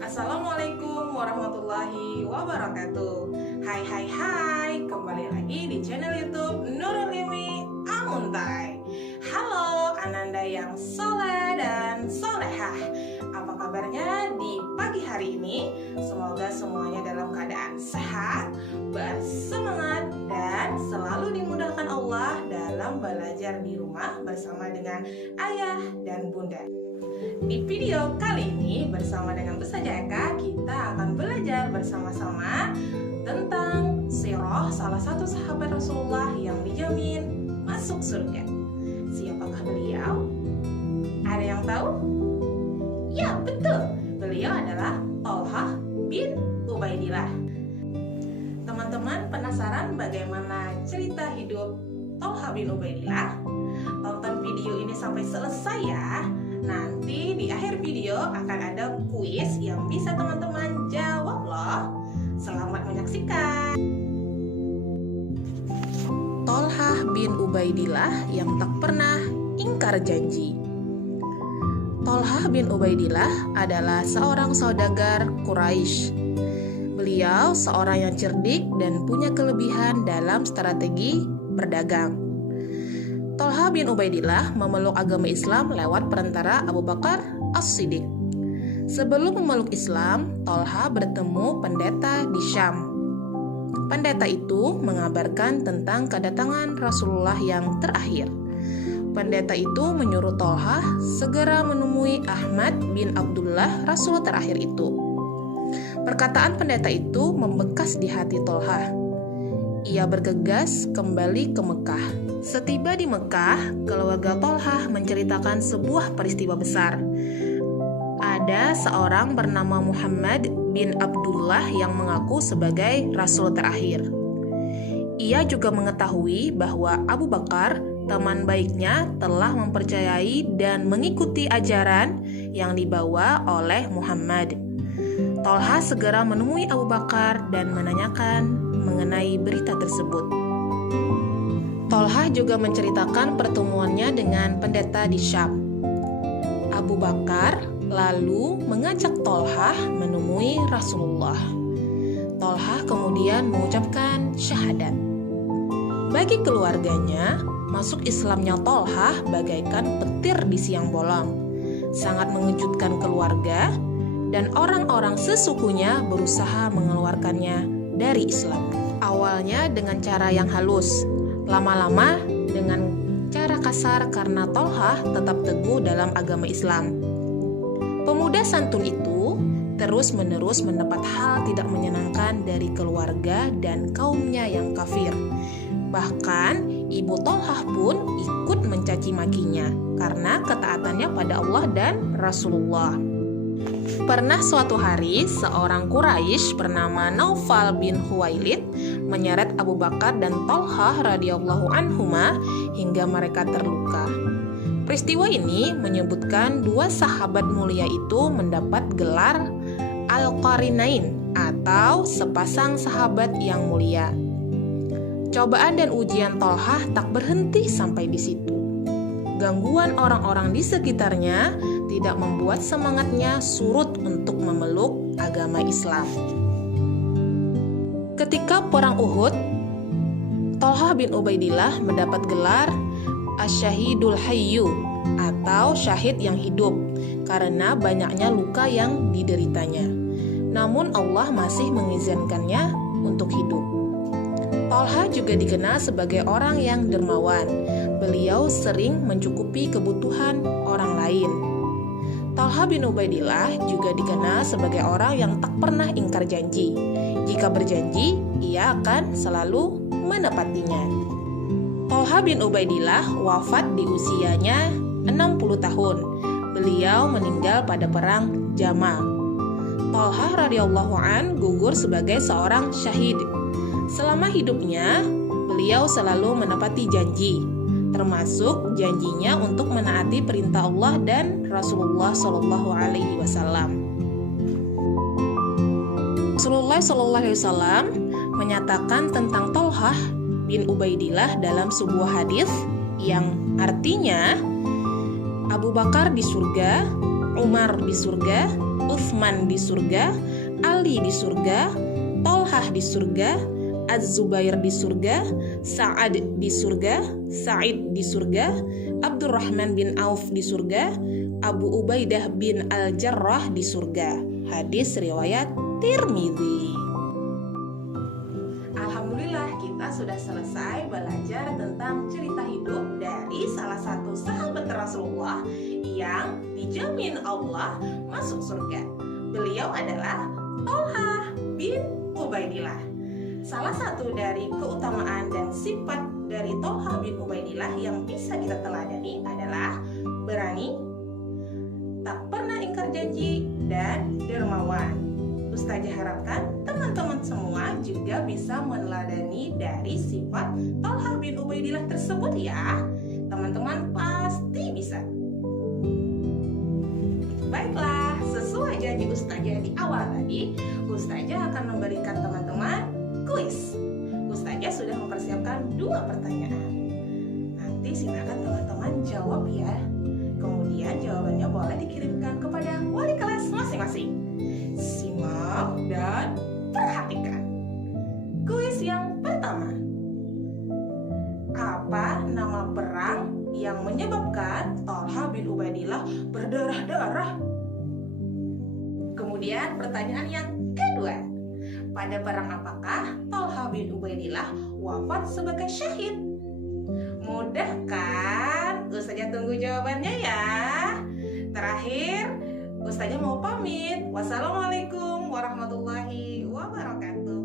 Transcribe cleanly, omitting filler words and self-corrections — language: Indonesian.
Assalamualaikum warahmatullahi wabarakatuh. Hai, kembali lagi di channel YouTube Nurul Limi Amuntai. Halo Ananda yang soleh dan solehah. Apa kabarnya di pagi hari ini? Semoga semuanya dalam keadaan sehat, bersemangat, dan selalu dimudahkan Allah dalam belajar di rumah bersama dengan ayah dan bunda. Di video kali ini bersama dengan Ustazah Eka, kita akan belajar bersama-sama tentang sirah salah satu sahabat Rasulullah yang dijamin masuk surga. Siapakah beliau? Ada yang tahu? Ya, betul. Beliau adalah Thalhah bin Ubaidillah. Teman-teman penasaran bagaimana cerita hidup Thalhah bin Ubaidillah? Tonton video ini sampai selesai ya. Nanti di akhir video akan ada kuis yang bisa teman-teman jawab loh. Selamat menyaksikan. Thalhah bin Ubaidillah yang tak pernah ingkar janji. Thalhah bin Ubaidillah adalah seorang saudagar Quraisy. Beliau seorang yang cerdik dan punya kelebihan dalam strategi berdagang. Thalhah bin Ubaidillah memeluk agama Islam lewat perantara Abu Bakar As-Siddiq. Sebelum memeluk Islam, Thalhah bertemu pendeta di Syam. Pendeta itu mengabarkan tentang kedatangan Rasulullah yang terakhir. Pendeta itu menyuruh Thalhah segera menemui Ahmad bin Abdullah, Rasul terakhir itu. Perkataan pendeta itu membekas di hati Thalhah. Ia bergegas kembali ke Mekah. Setiba di Mekah, keluarga Thalhah menceritakan sebuah peristiwa besar. Ada seorang bernama Muhammad bin Abdullah yang mengaku sebagai Rasul terakhir. Ia juga mengetahui bahwa Abu Bakar, teman baiknya, telah mempercayai dan mengikuti ajaran yang dibawa oleh Muhammad. Thalhah segera menemui Abu Bakar dan menanyakan mengenai berita tersebut. Thalhah juga menceritakan pertemuannya dengan pendeta di Syam. Abu Bakar lalu mengajak Thalhah menemui Rasulullah. Thalhah kemudian mengucapkan syahadat. Bagi keluarganya, masuk Islamnya Thalhah bagaikan petir di siang bolong. Sangat mengejutkan keluarga, dan orang-orang sesukunya berusaha mengeluarkannya dari Islam. Awalnya dengan cara yang halus, lama-lama dengan cara kasar karena Thalhah tetap teguh dalam agama Islam. Pemuda santun itu terus-menerus mendapat hal tidak menyenangkan dari keluarga dan kaumnya yang kafir. Bahkan ibu Thalhah pun ikut mencaci makinya karena ketaatannya pada Allah dan Rasulullah. Pernah suatu hari, seorang Quraisy bernama Naufal bin Khuwailid menyeret Abu Bakar dan Thalhah radhiyallahu anhuma hingga mereka terluka. Peristiwa ini menyebutkan dua sahabat mulia itu mendapat gelar Al-Qarinain atau sepasang sahabat yang mulia. Cobaan dan ujian Thalhah tak berhenti sampai di situ. Gangguan orang-orang di sekitarnya tidak membuat semangatnya surut untuk memeluk agama Islam. Ketika perang Uhud, Thalhah bin Ubaidillah mendapat gelar Asyahidul Hayyu atau syahid yang hidup karena banyaknya luka yang dideritanya. Namun Allah masih mengizinkannya untuk hidup. Thalhah juga dikenal sebagai orang yang dermawan. Beliau sering mencukupi kebutuhan orang lain. Thalhah bin Ubaidillah juga dikenal sebagai orang yang tak pernah ingkar janji. Jika berjanji, ia akan selalu menepatinya. Thalhah bin Ubaidillah wafat di usianya 60 tahun. Beliau meninggal pada perang Jamal. Thalhah radhiyallahu an gugur sebagai seorang syahid. Selama hidupnya, beliau selalu menepati janji, termasuk janjinya untuk menaati perintah Allah dan Rasulullah Shallallahu Alaihi Wasallam. Rasulullah Shallallahu Alaihi Wasallam menyatakan tentang Thalhah bin Ubaidillah dalam sebuah hadis yang artinya Abu Bakar di surga, Umar di surga, Utsman di surga, Ali di surga, Tolhah di surga, Az-Zubair di surga, Sa'ad di surga, Sa'id di surga, Abdurrahman bin Auf di surga, Abu Ubaidah bin Al-Jarrah di surga. Hadis riwayat Tirmidzi. Alhamdulillah, kita sudah selesai belajar tentang cerita hidup dari salah satu sahabat Rasulullah yang dijamin Allah masuk surga. Beliau adalah Tolhah bin Ubaidillah. Salah satu dari keutamaan dan sifat dari Tolhah bin Ubaidillah yang bisa kita teladani adalah berani, tak pernah ingkar janji, dan dermawan. Ustazah harapkan teman-teman semua juga bisa meneladani dari sifat Tolhah bin Ubaidillah tersebut ya. Teman-teman pasti bisa. Baiklah, sesuai janji Ustazah di awal tadi, Ustazah akan memberikan teman-teman kuis. Ustazah sudah mempersiapkan 2 pertanyaan. Nanti silakan teman-teman jawab ya. Kemudian jawabannya boleh dikirimkan kepada wali kelas masing-masing. Simak dan perhatikan. Kuis yang pertama. Apa nama perang yang menyebabkan Tolhah bin Ubaidillah berdarah-darah? Kemudian pertanyaan yang kedua. Pada perang apakah Tolhah bin Ubaidillah wafat sebagai syahid? Mudah kan? Ustazah tunggu jawabannya ya. Terakhir, Ustazah mau pamit. Wassalamualaikum warahmatullahi wabarakatuh.